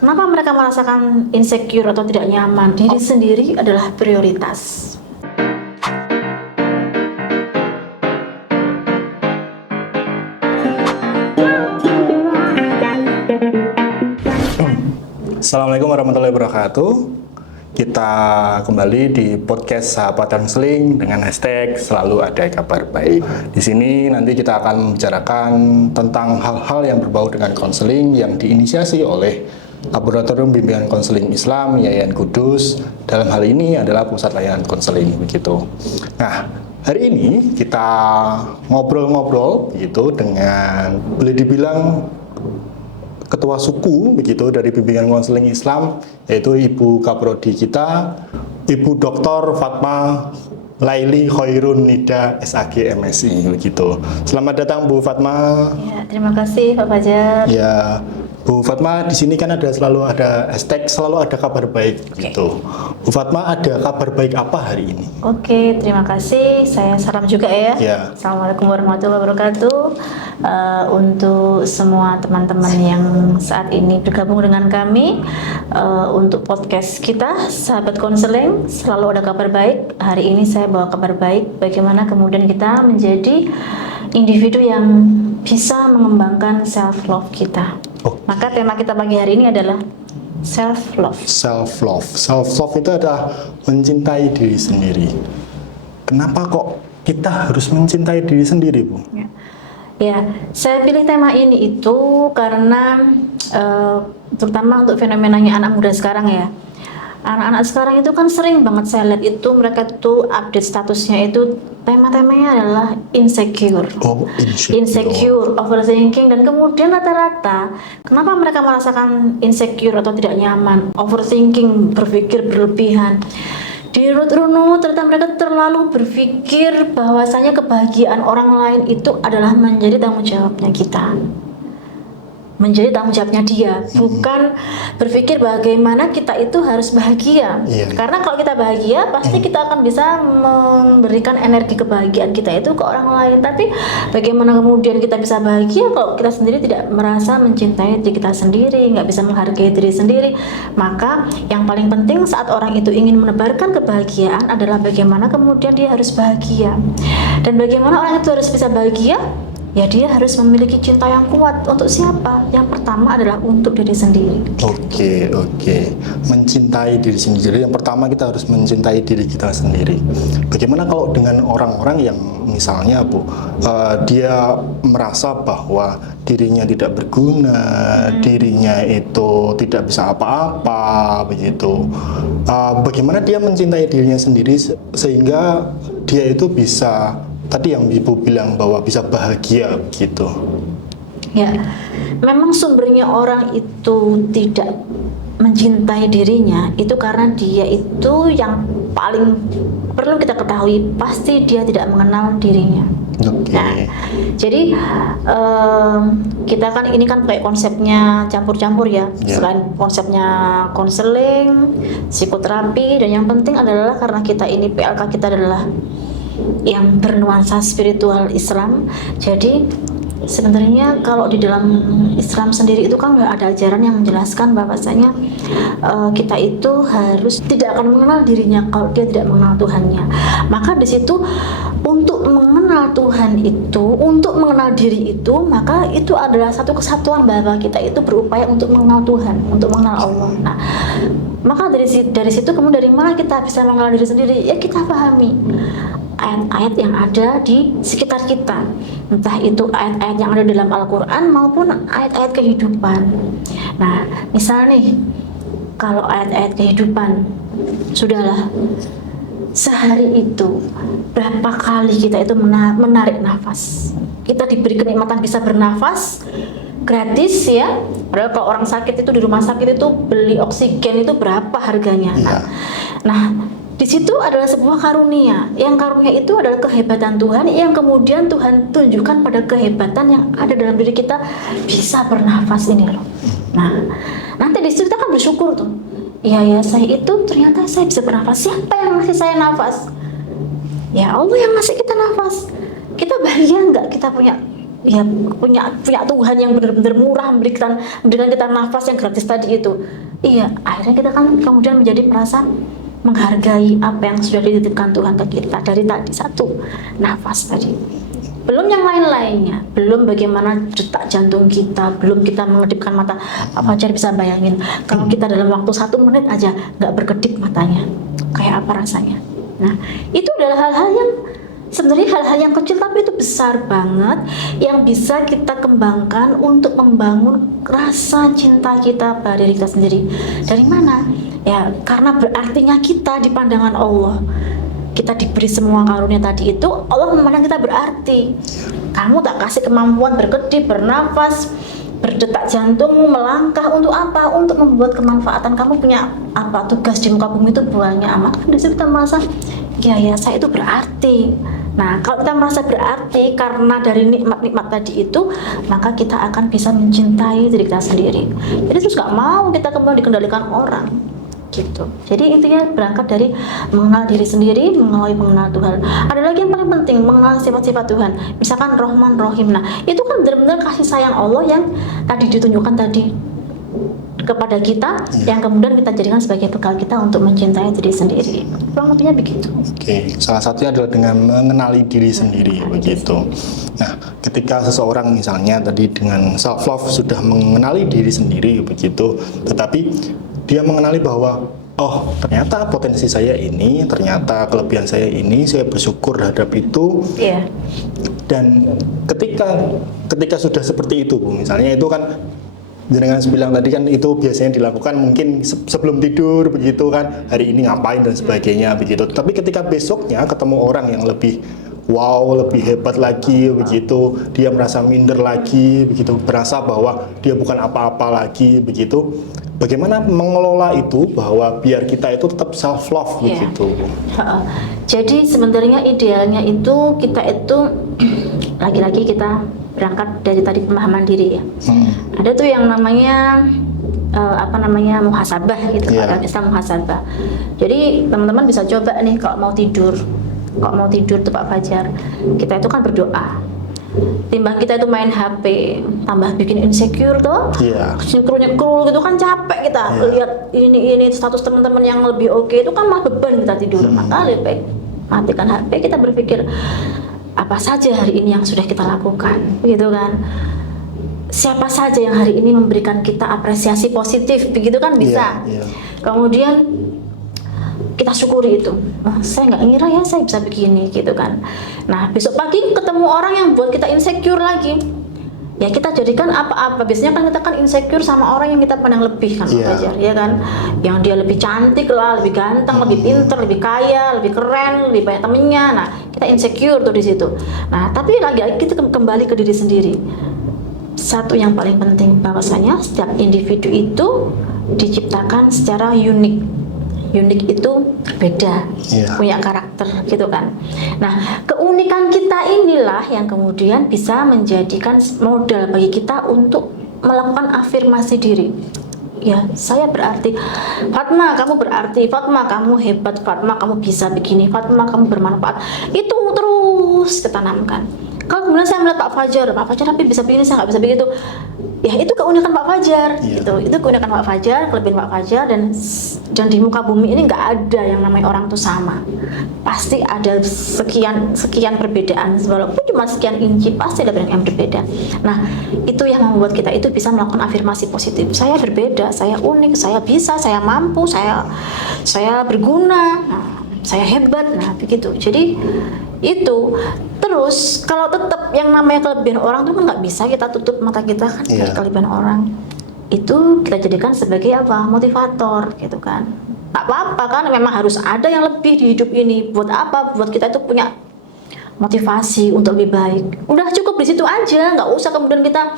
Kenapa mereka merasakan insecure atau tidak nyaman? Diri sendiri adalah prioritas. Assalamualaikum warahmatullahi wabarakatuh. Kita kembali di podcast Sahabat Konseling dengan hashtag selalu ada kabar baik. Di sini nanti kita akan membicarakan tentang hal-hal yang berbau dengan konseling yang diinisiasi oleh Laboratorium Bimbingan Konseling Islam Yayan Kudus. Dalam hal ini adalah Pusat Layanan Konseling begitu. Nah, hari ini kita ngobrol-ngobrol gitu dengan boleh dibilang ketua suku begitu dari Bimbingan Konseling Islam, yaitu Ibu Kaprodi kita, Ibu Dr. Fatma Laili Khairun Nida SAG MSI begitu. Selamat datang Bu Fatma. Ya, terima kasih Pak Fajar. Ya, Bu Fatma, di sini kan selalu ada hashtag selalu ada kabar baik gitu. Bu Fatma, ada kabar baik apa hari ini? Oke, terima kasih. Saya salam juga ya. Ya. Assalamualaikum warahmatullahi wabarakatuh. Untuk semua teman-teman yang saat ini bergabung dengan kami untuk podcast kita Sahabat Konseling selalu ada kabar baik. Hari ini saya bawa kabar baik. Bagaimana kemudian kita menjadi individu yang bisa mengembangkan self love kita. Maka tema kita pagi hari ini adalah self love. Self love. Self love itu adalah mencintai diri sendiri. Kenapa kok kita harus mencintai diri sendiri, Bu? Ya, saya pilih tema ini itu karena terutama untuk fenomenanya anak muda sekarang ya. Anak-anak sekarang itu kan sering banget saya lihat itu mereka tuh update statusnya itu tema-temanya adalah insecure. Insecure, overthinking, dan kemudian rata-rata kenapa mereka merasakan insecure atau tidak nyaman, overthinking, berpikir berlebihan. Dirunut-runut ternyata mereka terlalu berpikir bahwasanya kebahagiaan orang lain itu adalah menjadi tanggung jawabnya kita, menjadi tanggung jawabnya dia, bukan berpikir bagaimana kita itu harus bahagia. Karena kalau kita bahagia pasti kita akan bisa memberikan energi kebahagiaan kita itu ke orang lain. Tapi bagaimana kemudian kita bisa bahagia kalau kita sendiri tidak merasa mencintai diri kita sendiri, nggak bisa menghargai diri sendiri. Maka yang paling penting saat orang itu ingin menebarkan kebahagiaan adalah bagaimana kemudian dia harus bahagia. Dan bagaimana orang itu harus bisa bahagia? Ya, dia harus memiliki cinta yang kuat. Untuk siapa? Yang pertama adalah untuk diri sendiri. Oke. Mencintai diri sendiri. Yang pertama kita harus mencintai diri kita sendiri. Bagaimana kalau dengan orang-orang yang misalnya Bu, dia merasa bahwa dirinya tidak berguna, dirinya itu tidak bisa apa-apa begitu. Bagaimana dia mencintai dirinya sendiri sehingga dia itu bisa, tadi yang Ibu bilang bahwa bisa bahagia gitu. Ya, memang sumbernya orang itu tidak mencintai dirinya itu karena dia itu yang paling perlu kita ketahui, pasti dia tidak mengenal dirinya. Nah, jadi kita kan ini kan kayak konsepnya campur-campur ya. Selain konsepnya konseling, psikoterapi, dan yang penting adalah karena kita ini PLK kita adalah yang bernuansa spiritual Islam. Jadi sebenarnya kalau di dalam Islam sendiri itu kan nggak ada ajaran yang menjelaskan bahwasanya kita itu harus tidak akan mengenal dirinya kalau dia tidak mengenal Tuhannya. Maka di situ untuk mengenal Tuhan itu, untuk mengenal diri itu, maka itu adalah satu kesatuan bahwa kita itu berupaya untuk mengenal Tuhan, untuk mengenal Allah. Nah, maka dari situ kemudian dari mana kita bisa mengenal diri sendiri? Ya kita pahami ayat-ayat yang ada di sekitar kita, entah itu ayat-ayat yang ada dalam Al-Quran maupun ayat-ayat kehidupan. Nah, misal nih, kalau ayat-ayat kehidupan, sudahlah, sehari itu berapa kali kita itu menarik nafas. Kita diberi kenikmatan bisa bernafas gratis ya. Padahal kalau orang sakit itu di rumah sakit itu beli oksigen itu berapa harganya. Nah, di situ adalah sebuah karunia. Yang karunia itu adalah kehebatan Tuhan yang kemudian Tuhan tunjukkan pada kehebatan yang ada dalam diri kita, bisa bernafas ini loh. Nah, nanti di situ kita kan bersyukur tuh. Ya saya itu ternyata saya bisa bernafas. Siapa yang ngasih saya nafas? Ya Allah yang ngasih kita nafas. Kita bahagia nggak kita punya ya punya Tuhan yang benar-benar murah memberikan kita nafas yang gratis tadi itu. Iya, akhirnya kita kan kemudian menjadi merasa menghargai apa yang sudah dititipkan Tuhan ke kita dari tadi satu nafas tadi. Belum yang lain-lainnya, belum bagaimana detak jantung kita, belum kita mengedipkan mata. Pak Fajar bisa bayangin kalau kita dalam waktu 1 menit aja nggak berkedip matanya, kayak apa rasanya? Nah, itu adalah hal-hal yang sebenarnya hal-hal yang kecil tapi itu besar banget yang bisa kita kembangkan untuk membangun rasa cinta kita pada diri kita sendiri. Dari mana? Ya, karena berartinya kita di pandangan Allah. Kita diberi semua karunia tadi itu, Allah memandang kita berarti. Kamu tak kasih kemampuan berkedip, bernafas, berdetak jantung, melangkah untuk apa? Untuk membuat kemanfaatan. Kamu punya apa? Tugas di muka bumi itu banyak amat. Di situ kita merasa, ya saya itu berarti. Nah, kalau kita merasa berarti karena dari nikmat-nikmat tadi itu, maka kita akan bisa mencintai diri kita sendiri. Jadi terus gak mau kita kembali dikendalikan orang. Gitu. Jadi intinya berangkat dari mengenal diri sendiri, mengenal Tuhan. Ada lagi yang paling penting, mengenal sifat-sifat Tuhan. Misalkan Rahman Rahim. Nah, itu kan benar-benar kasih sayang Allah yang tadi ditunjukkan tadi kepada kita, yang kemudian kita jadikan sebagai bekal kita untuk mencintai diri sendiri. Kurang lebihnya begitu. Oke, salah satunya adalah dengan mengenali diri sendiri, begitu. Nah, ketika seseorang misalnya tadi dengan self love sudah mengenali diri sendiri, begitu, tetapi dia mengenali bahwa oh ternyata potensi saya ini, ternyata kelebihan saya ini, saya bersyukur terhadap itu. Iya. Dan ketika sudah seperti itu, Bu, misalnya itu kan jenengan bilang tadi kan itu biasanya dilakukan mungkin sebelum tidur begitu kan, hari ini ngapain dan sebagainya begitu. Tapi ketika besoknya ketemu orang yang lebih wow, lebih hebat lagi begitu, dia merasa minder lagi begitu, berasa bahwa dia bukan apa-apa lagi begitu. Bagaimana mengelola itu bahwa biar kita itu tetap self love begitu. Jadi sebenarnya idealnya itu kita itu lagi-lagi kita berangkat dari tadi pemahaman diri ya. Ada tuh yang namanya muhasabah gitu, dalam Islam muhasabah. Jadi teman-teman bisa coba nih kalau mau tidur tuh Pak Fajar, kita itu kan berdoa. Timbang kita itu main HP, tambah bikin insecure tuh, nyekrul gitu kan capek kita lihat ini status teman-teman yang lebih oke, itu kan mah beban kita tidur. Maka lebih baik matikan HP, kita berpikir apa saja hari ini yang sudah kita lakukan, begitu kan? Siapa saja yang hari ini memberikan kita apresiasi positif, begitu kan bisa. Kemudian kita syukuri itu. Saya nggak ngira ya saya bisa begini, gitu kan. Nah, besok pagi ketemu orang yang buat kita insecure lagi, ya kita jadikan apa-apa. Biasanya kan kita kan insecure sama orang yang kita pandang lebih kan, Pak Fajar, ya kan? Yang dia lebih cantik lah, lebih ganteng, lebih pinter, lebih kaya, lebih keren, lebih banyak temennya. Nah, kita insecure tuh di situ. Nah, tapi lagi-lagi kita kembali ke diri sendiri. Satu yang paling penting bahwasanya setiap individu itu diciptakan secara unik. Unik itu beda, punya karakter gitu kan. Nah, keunikan kita inilah yang kemudian bisa menjadikan modal bagi kita untuk melakukan afirmasi diri. Ya, saya berarti. Fatma, kamu berarti. Fatma, kamu hebat. Fatma, kamu bisa begini. Fatma, kamu bermanfaat. Itu terus kita tanamkan. Kalau kemudian saya melihat Pak Fajar tapi bisa begini, saya nggak bisa begitu. Ya itu keunikan Pak Fajar, gitu. Itu keunikan Pak Fajar, kelebihan Pak Fajar, dan di muka bumi ini nggak ada yang namanya orang tuh sama. Pasti ada sekian perbedaan, walaupun cuma sekian inci, pasti ada yang berbeda. Nah, itu yang membuat kita itu bisa melakukan afirmasi positif. Saya berbeda, saya unik, saya bisa, saya mampu, saya berguna, saya hebat. Nah, begitu. Jadi itu. Terus kalau tetap yang namanya kelebihan orang itu kan nggak bisa kita tutup mata kita kan dari kelebihan orang. Itu kita jadikan sebagai apa? Motivator gitu kan. Tak apa-apa kan, memang harus ada yang lebih di hidup ini. Buat apa? Buat kita itu punya motivasi untuk lebih baik. Udah cukup di situ aja, nggak usah kemudian kita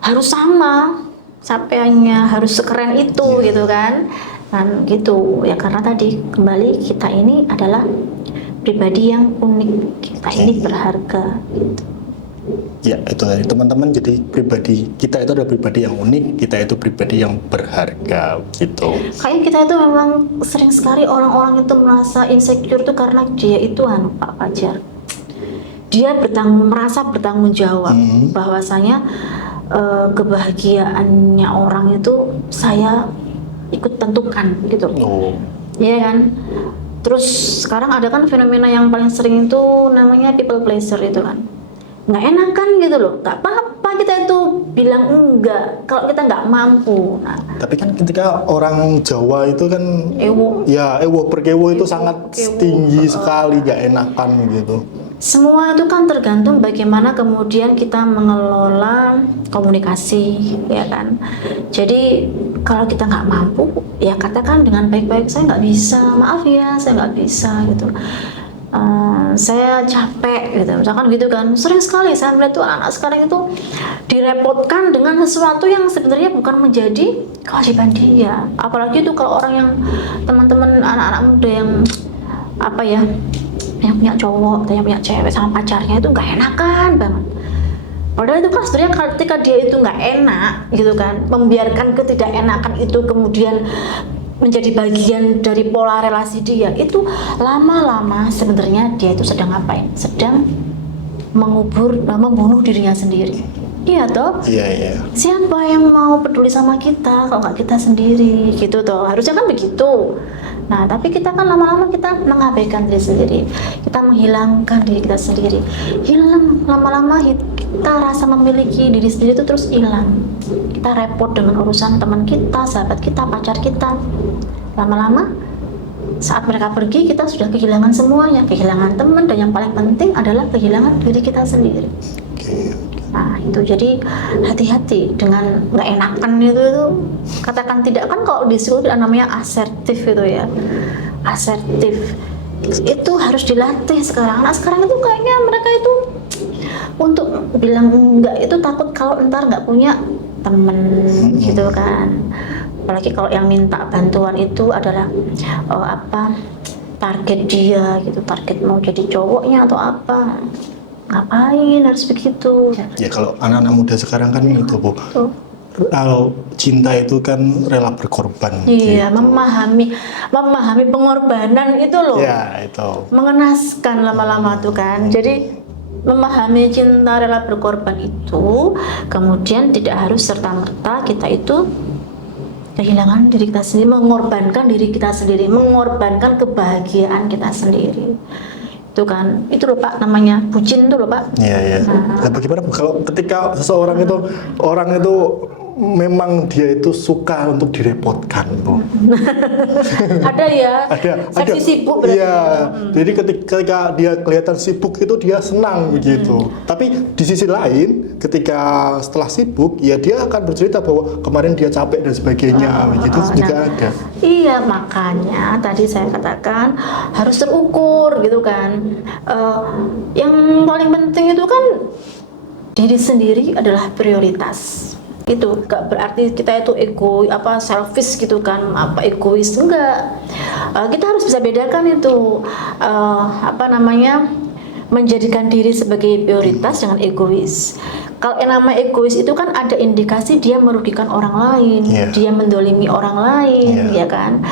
harus sama, sampainya harus sekeren itu gitu kan. Dan gitu ya, karena tadi kembali kita ini adalah pribadi yang unik, kita ini berharga gitu. Ya, itu tadi teman-teman, jadi pribadi kita itu adalah pribadi yang unik, kita itu pribadi yang berharga gitu. Kayak kita itu memang sering sekali orang-orang itu merasa insecure itu karena dia itu Pak Fajar, dia merasa bertanggung jawab bahwasanya kebahagiaannya orang itu saya ikut tentukan gitu. Iya kan? Terus sekarang ada kan fenomena yang paling sering itu namanya people pleaser itu kan. Nggak enakan gitu loh, nggak apa-apa kita itu bilang enggak kalau kita nggak mampu. Nah, tapi kan ketika orang Jawa itu kan ewo perkewo itu sangat tinggi sekali, nggak enakan gitu. Semua itu kan tergantung bagaimana kemudian kita mengelola komunikasi, ya kan. Jadi kalau kita nggak mampu, ya katakan dengan baik-baik, saya nggak bisa, maaf ya, saya nggak bisa gitu. Saya capek gitu, misalkan gitu kan. Sering sekali saya melihat tuh anak sekarang itu direpotkan dengan sesuatu yang sebenarnya bukan menjadi kewajiban dia. Apalagi itu kalau orang yang teman-teman anak-anak muda yang apa ya, yang punya cowok atau yang punya cewek sama pacarnya itu nggak enakan banget. Padahal itu kan sebenarnya ketika dia itu nggak enak gitu kan, membiarkan ketidakenakan itu kemudian menjadi bagian dari pola relasi dia, itu lama-lama sebenarnya dia itu sedang ngapain? Sedang membunuh dirinya sendiri. Iya toh? Iya. Siapa yang mau peduli sama kita kalau nggak kita sendiri gitu toh? Harusnya kan begitu. Nah, tapi kita kan lama-lama kita mengabaikan diri sendiri, kita menghilangkan diri kita sendiri, hilang lama-lama kita rasa memiliki diri sendiri itu terus hilang. Kita repot dengan urusan teman kita, sahabat kita, pacar kita. Lama-lama saat mereka pergi kita sudah kehilangan semuanya, kehilangan teman, dan yang paling penting adalah kehilangan diri kita sendiri. Nah itu, jadi hati-hati dengan nggak enakan itu katakan tidak. Kan kalau disuruh namanya asertif itu ya, asertif itu harus dilatih sekarang. Nah sekarang itu kayaknya mereka itu untuk bilang enggak itu takut kalau ntar nggak punya temen gitu kan. Apalagi kalau yang minta bantuan itu adalah target dia gitu, target mau jadi cowoknya atau apa. Ngapain harus begitu? Ya kalau anak-anak muda sekarang kan itu Bu, kalau cinta itu kan rela berkorban. Iya, gitu. memahami pengorbanan itu loh. Ya itu. Mengenaskan lama-lama tuh kan. Jadi memahami cinta rela berkorban itu kemudian tidak harus serta-merta kita itu kehilangan diri kita sendiri, mengorbankan diri kita sendiri, mengorbankan kebahagiaan kita sendiri. Itu kan, itu loh Pak, namanya bucin tuh loh Pak. Iya. Nah, bagaimana kalau ketika seseorang itu orang itu memang dia itu suka untuk direpotkan Bu. Ada ya. Ada. Sibuk berarti. Iya. Jadi ketika dia kelihatan sibuk itu dia senang begitu. Tapi di sisi lain ketika setelah sibuk ya dia akan bercerita bahwa kemarin dia capek dan sebagainya begitu juga ada. Iya, makanya tadi saya katakan harus terukur gitu kan. Yang paling penting itu kan diri sendiri adalah prioritas. Itu gak berarti kita itu selfish gitu kan, egois, enggak. Kita harus bisa bedakan itu menjadikan diri sebagai prioritas dengan egois. Kalau yang nama egois itu kan ada indikasi dia merugikan orang lain, dia mendolimi orang lain, ya kan,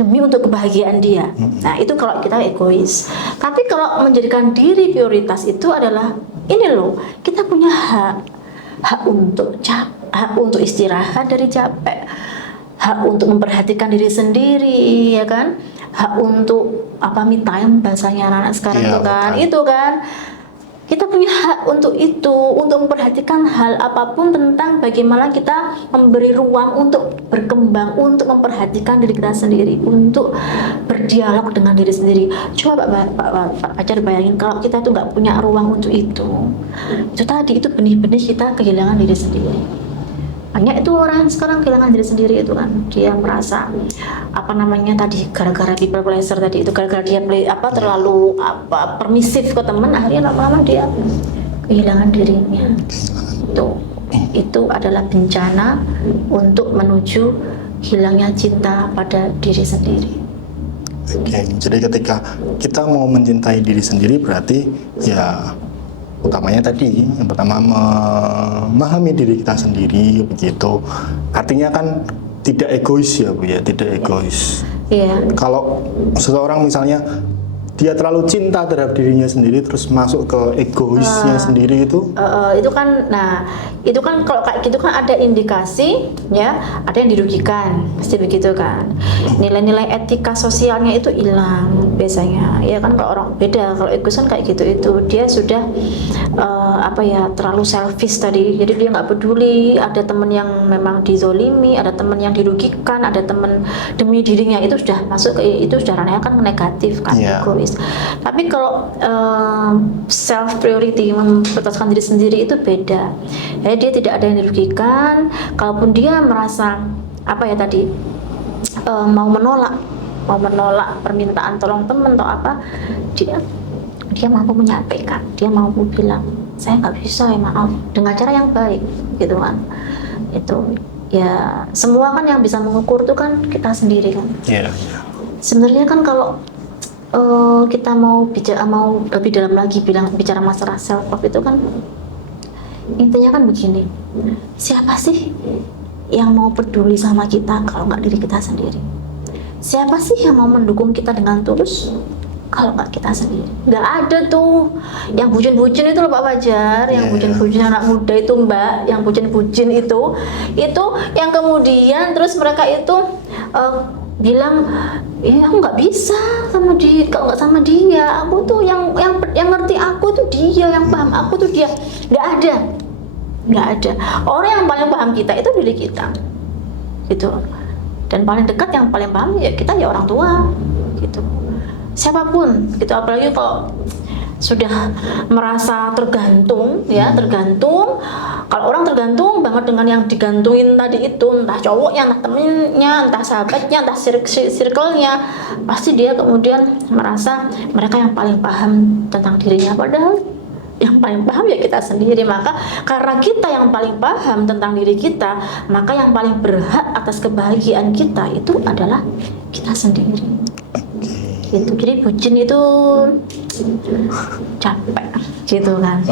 demi untuk kebahagiaan dia. Nah itu kalau kita egois. Tapi kalau menjadikan diri prioritas itu adalah ini loh, kita punya hak untuk istirahat dari capek, hak untuk memperhatikan diri sendiri, ya kan, hak untuk me time bahasanya anak-anak sekarang itu kan kita punya hak untuk itu, untuk memperhatikan hal apapun tentang bagaimana kita memberi ruang untuk berkembang, untuk memperhatikan diri kita sendiri, untuk berdialog dengan diri sendiri. Coba Pak Pacar bayangin kalau kita tuh nggak punya ruang untuk itu tadi, itu benih-benih kita kehilangan diri sendiri. Banyak itu orang sekarang kehilangan diri sendiri itu kan, dia merasa tadi gara-gara people pleaser tadi itu, gara-gara dia terlalu permisif ke teman, akhirnya lama-lama dia kehilangan dirinya. Itu adalah bencana untuk menuju hilangnya cinta pada diri sendiri. Oke, jadi ketika kita mau mencintai diri sendiri berarti ya utamanya tadi yang pertama memahami diri kita sendiri begitu. Artinya kan tidak egois ya Bu ya, tidak egois. Iya. Kalau seseorang misalnya dia terlalu cinta terhadap dirinya sendiri terus masuk ke egoisnya sendiri itu. Itu kan, nah itu kan kalau kayak gitu kan ada indikasi ya, ada yang dirugikan, pasti begitu kan. Nilai-nilai etika sosialnya itu hilang biasanya, ya kan. Kalau orang beda, kalau egois kan kayak gitu, itu dia sudah terlalu selfish tadi, jadi dia nggak peduli ada teman yang memang dizolimi, ada teman yang dirugikan, ada teman demi dirinya, itu sudah masuk ke, itu sudah ranahnya kan negatif kan, egois. Tapi kalau self priority, memprioritaskan diri sendiri, itu beda. Jadi dia tidak ada yang dirugikan. Kalaupun dia merasa mau menolak permintaan tolong teman atau apa, dia mampu menyampaikan, dia mampu bilang saya nggak bisa, ya maaf, dengan cara yang baik gitu kan. Itu ya, semua kan yang bisa mengukur itu kan kita sendiri kan. Sebenarnya kan kalau kita mau lebih dalam lagi bicara masalah self love, itu kan intinya kan begini, siapa sih yang mau peduli sama kita kalau nggak diri kita sendiri? Siapa sih yang mau mendukung kita dengan tulus kalau nggak kita sendiri? Nggak ada tuh yang bucin-bucin itu loh Pak Fajar, yang bucin-bucin anak muda itu Mbak, yang bucin-bucin itu yang kemudian terus mereka itu bilang, ya aku nggak bisa sama dia, kalau nggak sama dia, aku tuh yang ngerti aku tuh dia, yang paham aku tuh dia. Nggak ada. Orang yang paling paham kita itu diri kita, gitu. Dan paling dekat yang paling paham ya kita, ya orang tua, gitu. Siapapun, gitu. Apalagi kalau sudah merasa tergantung, ya tergantung. Kalau orang tergantung banget dengan yang digantungin tadi itu, entah cowoknya, entah temennya, entah sahabatnya, entah circle-nya, pasti dia kemudian merasa mereka yang paling paham tentang dirinya, padahal yang paling paham ya kita sendiri. Maka karena kita yang paling paham tentang diri kita, maka yang paling berhak atas kebahagiaan kita itu adalah kita sendiri. Gitu. Jadi bucin itu capek, gitu kan.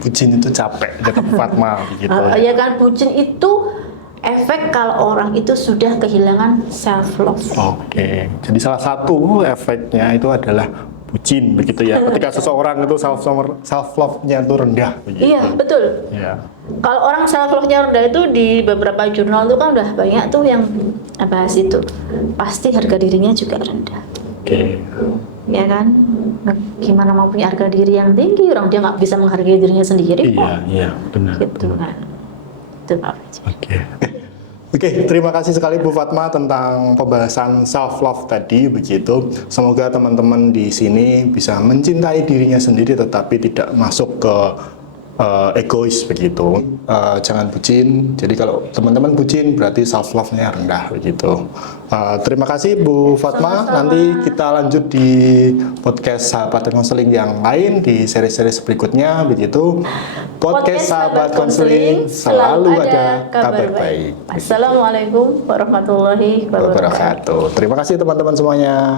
Bucin itu capek, kata Fatma gitu. Ya kan, bucin itu efek kalau orang itu sudah kehilangan self love. Jadi salah satu efeknya itu adalah bucin, begitu ya. Ketika seseorang itu self love-nya itu rendah, begitu. Iya, betul. Kalau orang self love-nya rendah itu, di beberapa jurnal itu kan udah banyak tuh yang bahas itu. Pasti harga dirinya juga rendah. Ya kan? Gimana mau punya harga diri yang tinggi, orang dia nggak bisa menghargai dirinya sendiri kok. Iya, benar. Gitu kan. Itu Pak. Terima kasih sekali Bu Fatma tentang pembahasan self love tadi, begitu. Semoga teman-teman di sini bisa mencintai dirinya sendiri tetapi tidak masuk ke egois, begitu. Jangan bucin. Jadi kalau teman-teman bucin berarti self love-nya rendah, begitu. Terima kasih Bu Fatma. Sama-sama. Nanti kita lanjut di podcast Sahabat Konseling yang lain di seri-seri berikutnya, begitu. Podcast Sahabat Konseling, selalu ada kabar baik. Assalamualaikum warahmatullahi wabarakatuh. Terima kasih teman-teman semuanya.